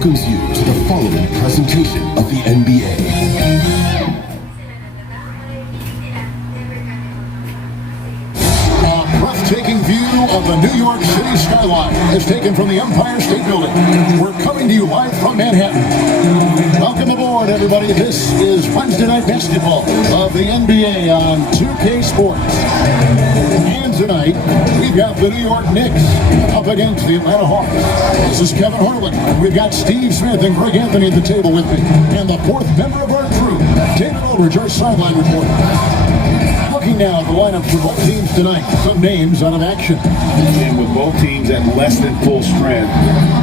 welcomes you to the following presentation of the NBA. Breathtaking view of the New York City skyline is taken from the Empire State Building. We're coming to you live from Manhattan. Welcome aboard, everybody. This is Wednesday Night Basketball of the NBA on 2K Sports. And tonight, we've got the New York Knicks up against the Atlanta Hawks. This is Kevin Harlan. We've got Steve Smith and Greg Anthony at the table with me. And the fourth member of our crew, David Aldridge, our sideline reporter. Looking now at the lineup for both teams tonight, some names out of action. And with both teams at less than full strength,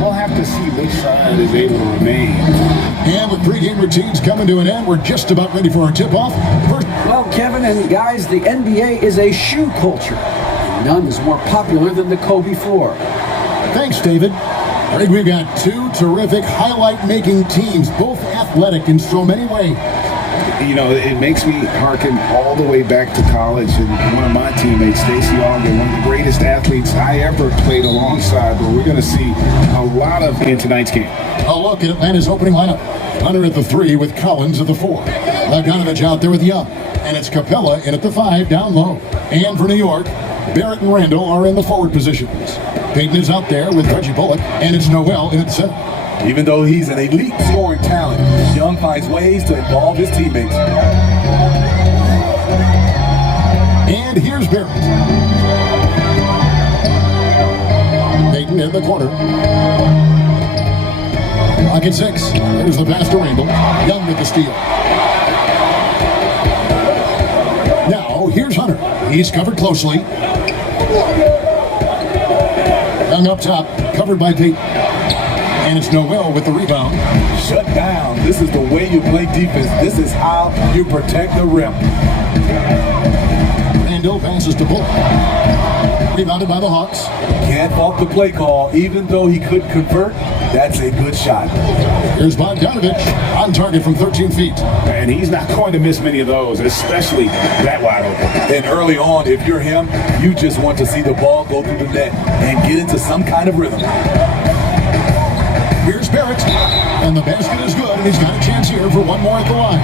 we'll have to see which side is able to remain. And with three-game routines coming to an end, we're just about ready for our tip-off. Well, Kevin and guys, the NBA is a shoe culture. None is more popular than the Kobe floor. Thanks, David. Greg, we've got two terrific highlight-making teams, both athletic in so many ways. You know, it makes me harken all the way back to college, and one of my teammates, Stacey Ogden, one of the greatest athletes I ever played alongside, but we're going to see a lot of in tonight's game. A look at Atlanta's opening lineup. Hunter at the 3 with Collins at the 4. Bogdanovich out there with Young, and it's Capella in at the 5 down low. And for New York, Barrett and Randall are in the forward positions. Payton is out there with Reggie Bullock, and it's Noel in at the center. Even though he's an elite scoring talent, Young finds ways to involve his teammates. And here's Derrick. Payton in the corner. Rocket 6. There's the pass to Randall. Young with the steal. Now, here's Hunter. He's covered closely. Young up top, covered by Payton. And it's Noel with the rebound. Shut down. This is the way you play defense. This is how you protect the rim. Randall passes to Bullock. Rebounded by the Hawks. Can't fault the play call. Even though he couldn't convert, that's a good shot. Here's Bogdanovich on target from 13 feet. And he's not going to miss many of those, especially that wide open. And early on, if you're him, you just want to see the ball go through the net and get into some kind of rhythm. Here's Barrett, and the basket is good, and he's got a chance here for one more at the line.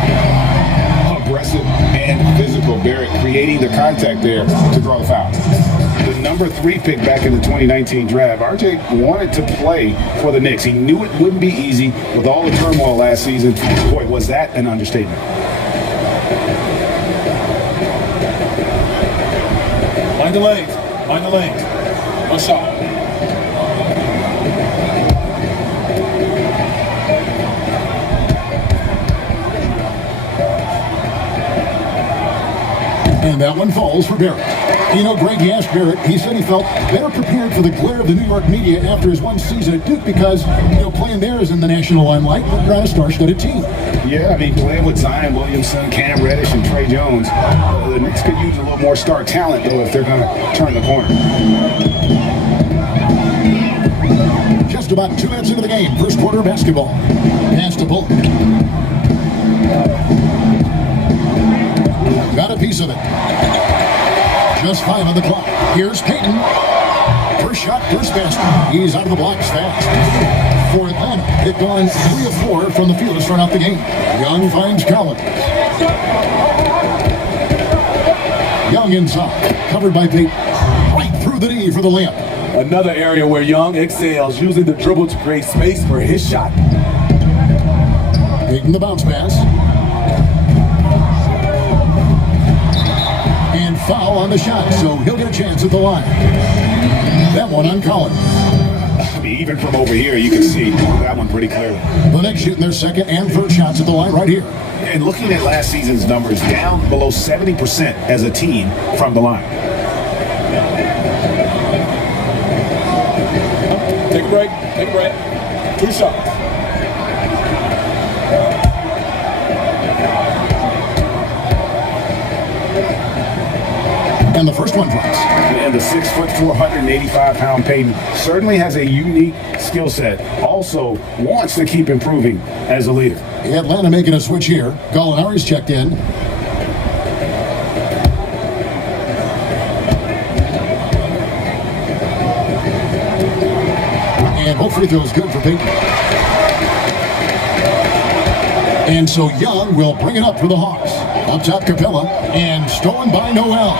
Aggressive and physical. Derrick creating the contact there to draw the foul. The number 3 pick back in the 2019 draft, RJ wanted to play for the Knicks. He knew it wouldn't be easy with all the turmoil last season. Boy, was that an understatement. Mind the lane. Mind the lane. No shot. And that one falls for Barrett. You know, Greg asked Barrett, he said he felt better prepared for the glare of the New York media after his one season at Duke because, playing there is in the national limelight. We're on a star-studded team. Yeah, I mean, playing with Zion Williamson, Cam Reddish, and Trey Jones, the Knicks could use a little more star talent, though, if they're going to turn the corner. Just about 2 minutes into the game, first quarter of basketball. Pass to Bullock. Got a piece of it. Just 5 on the clock. Here's Payton. First shot, first basket. He's out of the blocks fast. For Atlanta, they've gone 3 of 4 from the field to start out the game. Young finds Collins. Young inside, covered by Payton. Right through the knee for the layup. Another area where Young excels, using the dribble to create space for his shot. Payton the bounce pass. And foul on the shot, so he'll get a chance at the line. That one on Collins. I mean, even from over here, you can see that one pretty clearly. The Knicks shooting their second and third shots at the line right here. And looking at last season's numbers, down below 70% as a team from the line. Take a break. Take a break. 2 shots. And the first one drops. And the 6'4", 485-pound Payton certainly has a unique skill set. Also wants to keep improving as a leader. Atlanta making a switch here. Gallinari's checked in. And both free throws good for Payton. And so Young will bring it up for the Hawks. Up top, Capella, and stolen by Noel.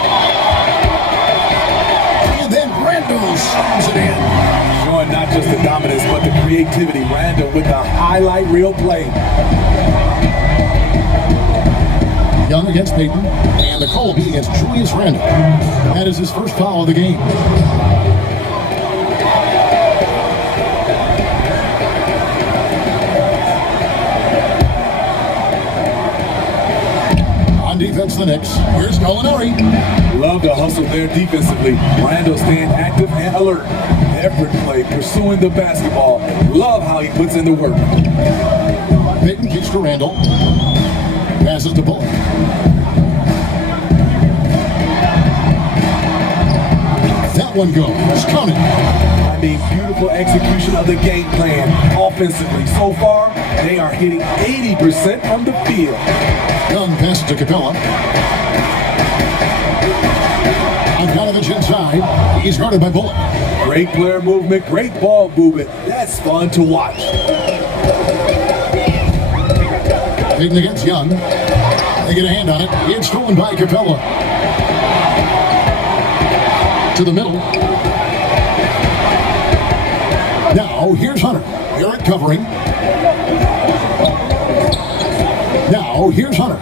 And then Randall slams it in. Showing not just the dominance, but the creativity. Randall with the highlight reel play. Young against Peyton, and the call will be against Julius Randall. That is his first foul of the game. On defense, the Knicks. Here's Gallinari. Love to hustle there defensively. Randall staying active and alert. Every play, pursuing the basketball. Love how he puts in the work. Peyton kicks to Randall. Passes to Bullock. That one goes. Counted. I mean, beautiful execution of the game plan offensively. So far, they are hitting 80% from the field. Young passes to Capella. Bogdanovich inside. He's guarded by Bullock. Great player movement, great ball movement. That's fun to watch. Peyton against Young. They get a hand on it. It's stolen by Capella. To the middle. Now, here's Hunter. Derrick covering. Now, here's Hunter.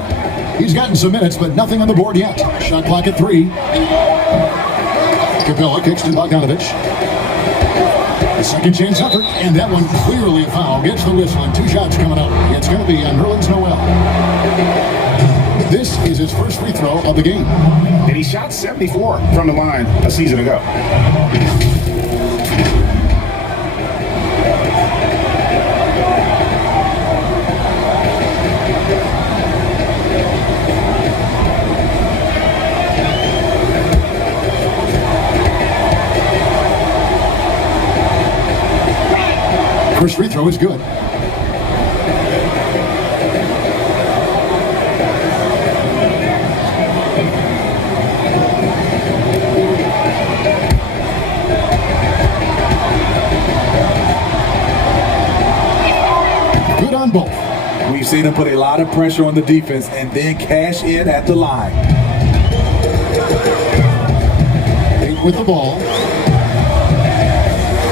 He's gotten some minutes, but nothing on the board yet. Shot clock at 3. Capella kicks to Bogdanovich. A second chance effort, and that one clearly a foul. Gets the whistle, and 2 shots coming up. It's going to be on Nerlens Noel. This is his first free throw of the game. And he shot 74 from the line a season ago. First free throw is good. Good on both. We've seen him put a lot of pressure on the defense and then cash in at the line. Eight with the ball.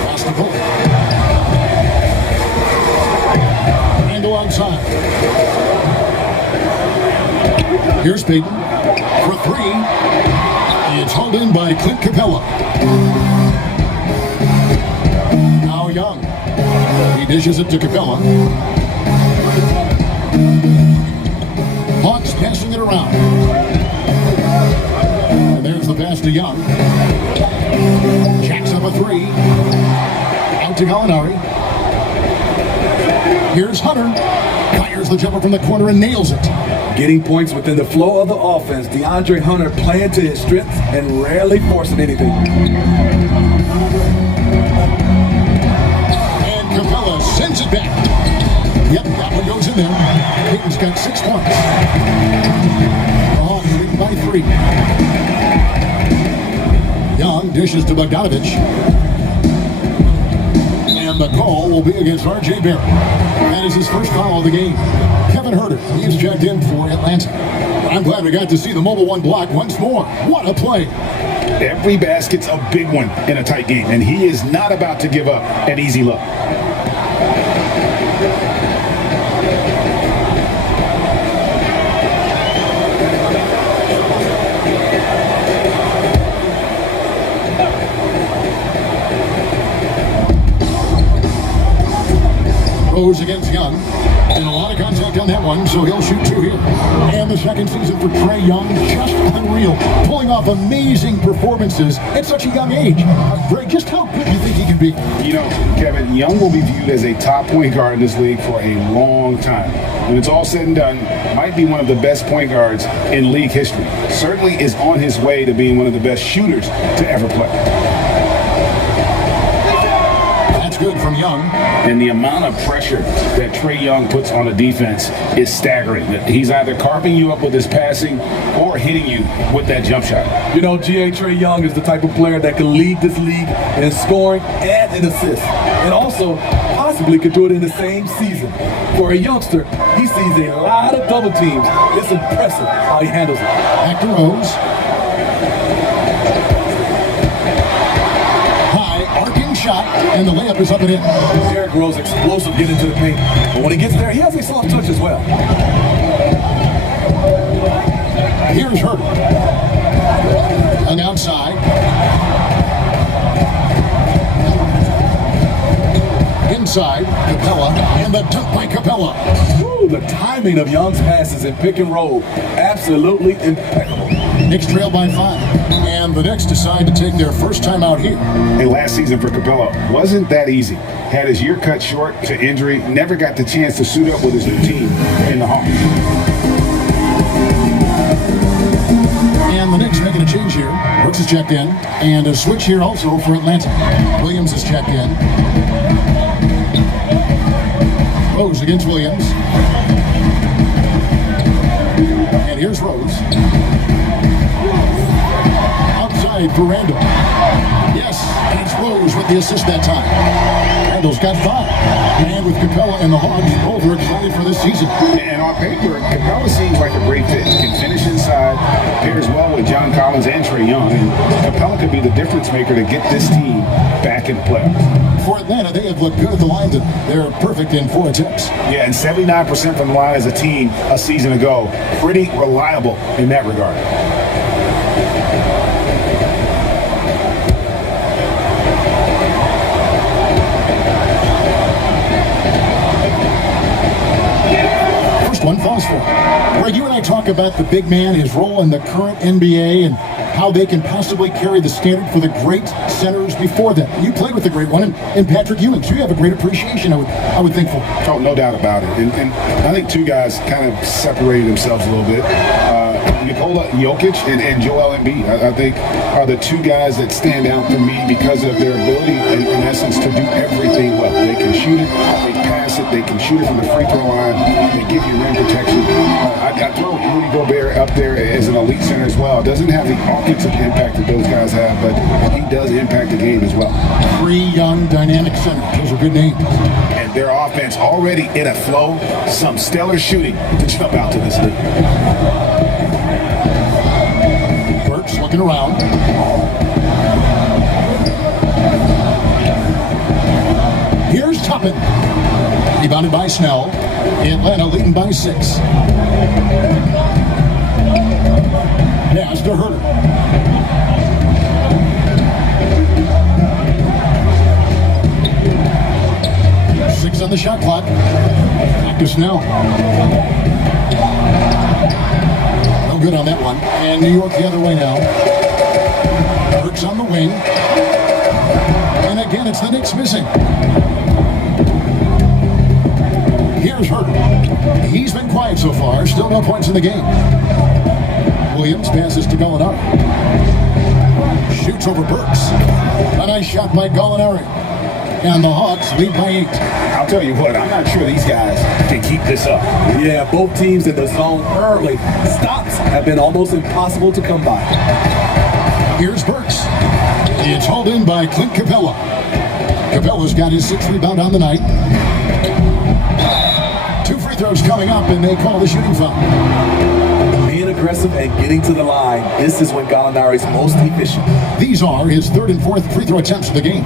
Pass the ball. Randall outside. Here's Peyton for 3. It's hauled in by Clint Capella. Now Young. He dishes it to Capella. Hawks passing it around. And there's the pass to Young. Jacks up a 3. Out to Gallinari. Here's Hunter. Fires the jumper from the corner and nails it. Getting points within the flow of the offense. DeAndre Hunter playing to his strengths and rarely forcing anything. And Capella sends it back. Yep, that one goes in there. Peyton's got 6 points. Oh, leading by 3. Young dishes to Bogdanovich. And the call will be against R.J. Barrett. That is his first foul of the game. Kevin Herter, he's checked in for Atlanta. I'm glad we got to see the mobile one block once more. What a play. Every basket's a big one in a tight game, and he is not about to give up an easy look. Rose against Young. And a lot of contact on that one, so he'll shoot 2 here. And the second season for Trae Young, just unreal. Pulling off amazing performances at such a young age. Greg, just how good do you think he can be? You know, Kevin, Young will be viewed as a top point guard in this league for a long time. When it's all said and done, might be one of the best point guards in league history. Certainly is on his way to being one of the best shooters to ever play. Good from Young. And the amount of pressure that Trae Young puts on a defense is staggering. He's either carving you up with his passing or hitting you with that jump shot. You know, Trae Young is the type of player that can lead this league in scoring and in assists. and also possibly could do it in the same season. For a youngster, he sees a lot of double teams. It's impressive how he handles it. Back to Rose. High, arcing shot, and the layup is up and in. Derrick Rose explosive getting to the paint, but when he gets there, he has a soft touch as well. Here's Herter. And outside. Inside, Capella, and the dunk by Capella. Woo, the timing of Young's passes in pick and roll, absolutely impeccable. Knicks trail by 5, and the Knicks decide to take their first time out here. And last season for Capella wasn't that easy. Had his year cut short to injury, never got the chance to suit up with his new team in the Hawks. And the Knicks making a change here. Brooks is checked in, and a switch here also for Atlanta. Williams is checked in. Rose against Williams. And here's Rose. Outside for Randall. Yes, and it's Rose with the assist that time. Randall's got 5. And with Capella and the Hawks, both are excited for this season. And on paper, Capella seems like a great fit. Can finish inside, pairs well with John Collins and Trae Young. And Capella could be the difference maker to get this team back in the playoffs. For Atlanta, they have looked good at the line. They're perfect in 4 attempts. Yeah, and 79% from the line as a team a season ago. Pretty reliable in that regard. First one falls for. Greg, you and I talk about the big man, his role in the current NBA, and how they can possibly carry the standard for the great centers before them. You played with the great one in Patrick Ewing, so you have a great appreciation, I would think, for. Oh, no doubt about it. And I think 2 guys kind of separated themselves a little bit. Nikola Jokic and Joel Embiid, I think, are the 2 guys that stand out for me because of their ability, in essence, to do everything well. They can shoot it, they pass it, they can shoot it from the free throw line, they give you rim protection. I throw Rudy Gobert up there as an elite center as well. Doesn't have the offensive impact that those guys have, but he does impact the game as well. 3 young, dynamic centers. Those are good names. And their offense already in a flow, some stellar shooting to jump out to this league. Burks looking around. Here's Toppin. Rebounded by Snell. Atlanta leading by 6. Pass to Herter. On the shot clock. Back to Snell. No good on that one. And New York the other way now. Burks on the wing. And again, it's the Knicks missing. Here's Herter. He's been quiet so far. Still no points in the game. Williams passes to Gallinari. Shoots over Burks. A nice shot by Gallinari. And the Hawks lead by 8. I'll tell you what, I'm not sure these guys can keep this up. Yeah, both teams in the zone early. Stops have been almost impossible to come by. Here's Burks. It's hauled in by Clint Capella. Capella's got his 6th rebound on the night. 2 free throws coming up, and they call the shooting foul. Being aggressive and getting to the line, this is when Gallinari's most efficient. These are his 3rd and 4th free throw attempts of the game.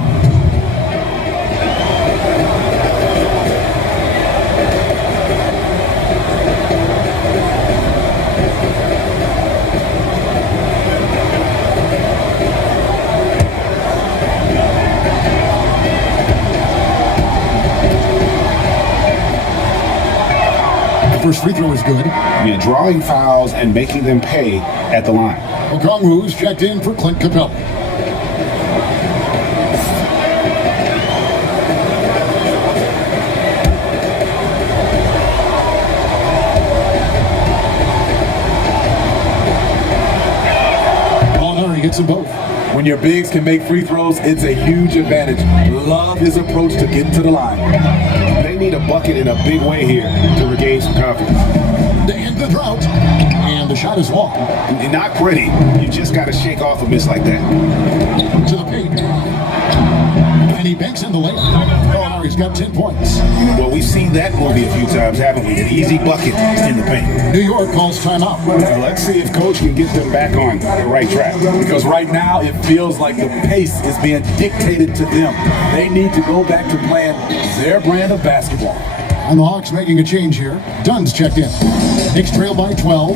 First free throw is good. Yeah, drawing fouls and making them pay at the line. Okongwu's checked in for Clint Capella. Gallinari gets them both. When your bigs can make free throws, it's a huge advantage. Love his approach to getting to the line. They need a bucket in a big way here to regain some confidence. To end the drought. And the shot is long. And not pretty. You just got to shake off a miss like that. To the paint. And he he banks in the layup. Gallinari's got 10 points. Well, we've seen that movie a few times, haven't we? An easy bucket in the paint. New York calls timeout. Now, let's see if Coach can get them back on the right track. Because right now it feels like the pace is being dictated to them. They need to go back to playing their brand of basketball. And the Hawks making a change here. Dunn's checked in. Knicks trail by 12.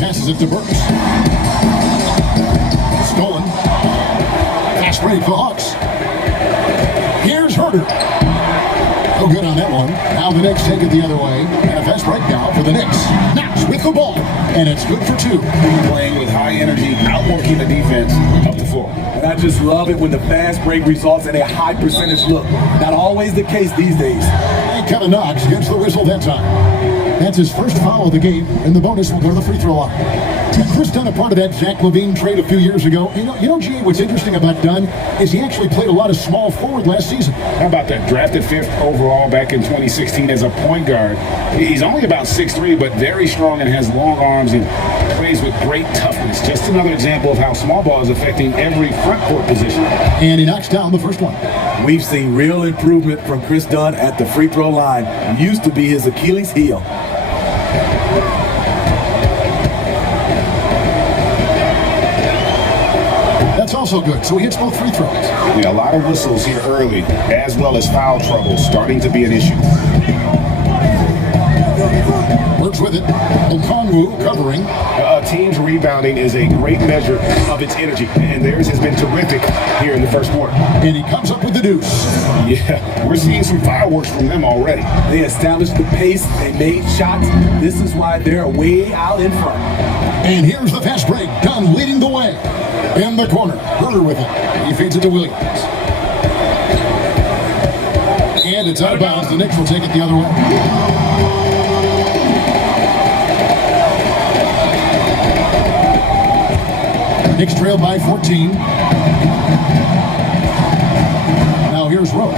Passes it to Burks. Stolen. Fast break for Hawks. Here's Herter. No good on that one. Now the Knicks take it the other way. And a fast break now for the Knicks. Knox with the ball. And it's good for 2. Playing with high energy, outworking the defense up the floor. And I just love it when the fast break results in a high percentage look. Not always the case these days. And Kevin Knox gets the whistle that time. That's his first foul of the game, and the bonus will go to the free throw line. Chris Dunn, a part of that Zach LaVine trade a few years ago. You know, G, what's interesting about Dunn is he actually played a lot of small forward last season. How about that? Drafted 5th overall back in 2016 as a point guard. He's only about 6'3", but very strong and has long arms and plays with great toughness. Just another example of how small ball is affecting every front court position. And he knocks down the first one. We've seen real improvement from Chris Dunn at the free throw line. It used to be his Achilles heel. That's also good. So he hits both free throws. Yeah, a lot of whistles here early, as well as foul trouble starting to be an issue. Works with it. Okongwu covering. Team's rebounding is a great measure of its energy, and theirs has been terrific here in the first quarter. And he comes up with the deuce. Yeah, we're seeing some fireworks from them already. They established the pace, they made shots. This is why they're way out in front. And here's the fast break. Dunn leading the way. In the corner. Herter with it. He feeds it to Williams. And it's out of bounds. The Knicks will take it the other way. Knicks trail by 14. Now here's Rose.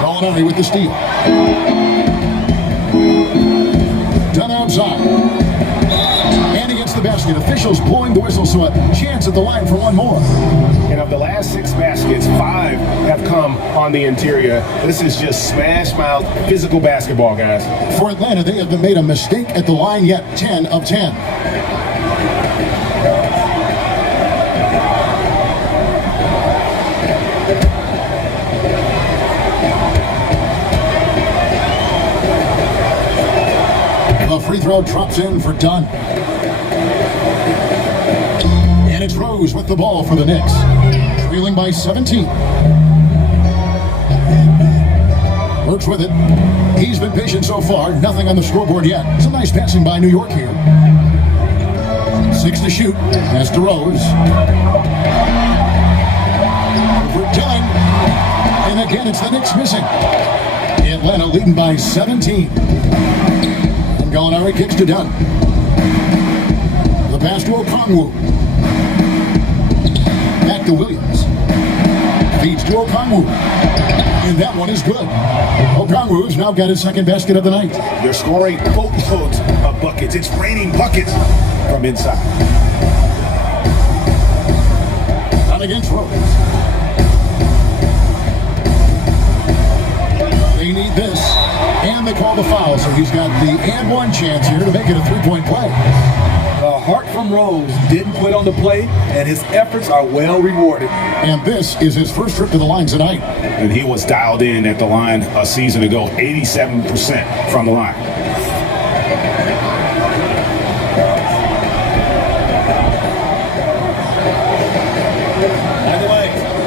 Gallinari with the steal. Done outside. And against the basket. Officials blowing the whistle, so a chance at the line for one more. And of the last 6 baskets, 5 have come on the interior. This is just smash mouth physical basketball, guys. For Atlanta, they haven't made a mistake at the line yet. 10 of 10. The free throw drops in for Dunn. And it's Rose with the ball for the Knicks. Trailing by 17. Works with it. He's been patient so far. Nothing on the scoreboard yet. Some nice passing by New York here. 6 to shoot. Pass to Rose. Over time. And again, it's the Knicks missing. Atlanta leading by 17. And Gallinari kicks to Dunn. The pass to Okongwu. Back to Williams. Feeds to Okongwu. And that one is good. Okongwu's now got his second basket of the night. They're scoring boatloads of buckets. It's raining buckets from inside. Not against Rose. They need this. And they call the foul, so he's got the and one chance here to make it a three-point play. The heart from Rose didn't quit on the play, and his efforts are well rewarded. And this is his first trip to the line tonight. And he was dialed in at the line a season ago, 87% from the line.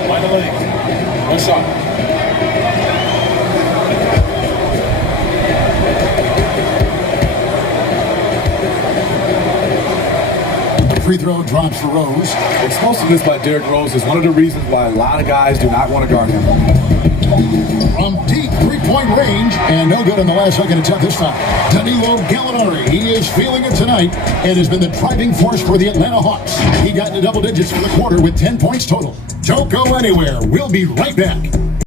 By the leg. One shot. Free throw drops for Rose. Explosiveness by Derrick Rose is one of the reasons why a lot of guys do not want to guard him. From deep three-point range, and no good in the last second attempt this time. Danilo Gallinari, he is feeling it tonight and has been the driving force for the Atlanta Hawks. He got into double digits for the quarter with 10 points total. Don't go anywhere. We'll be right back.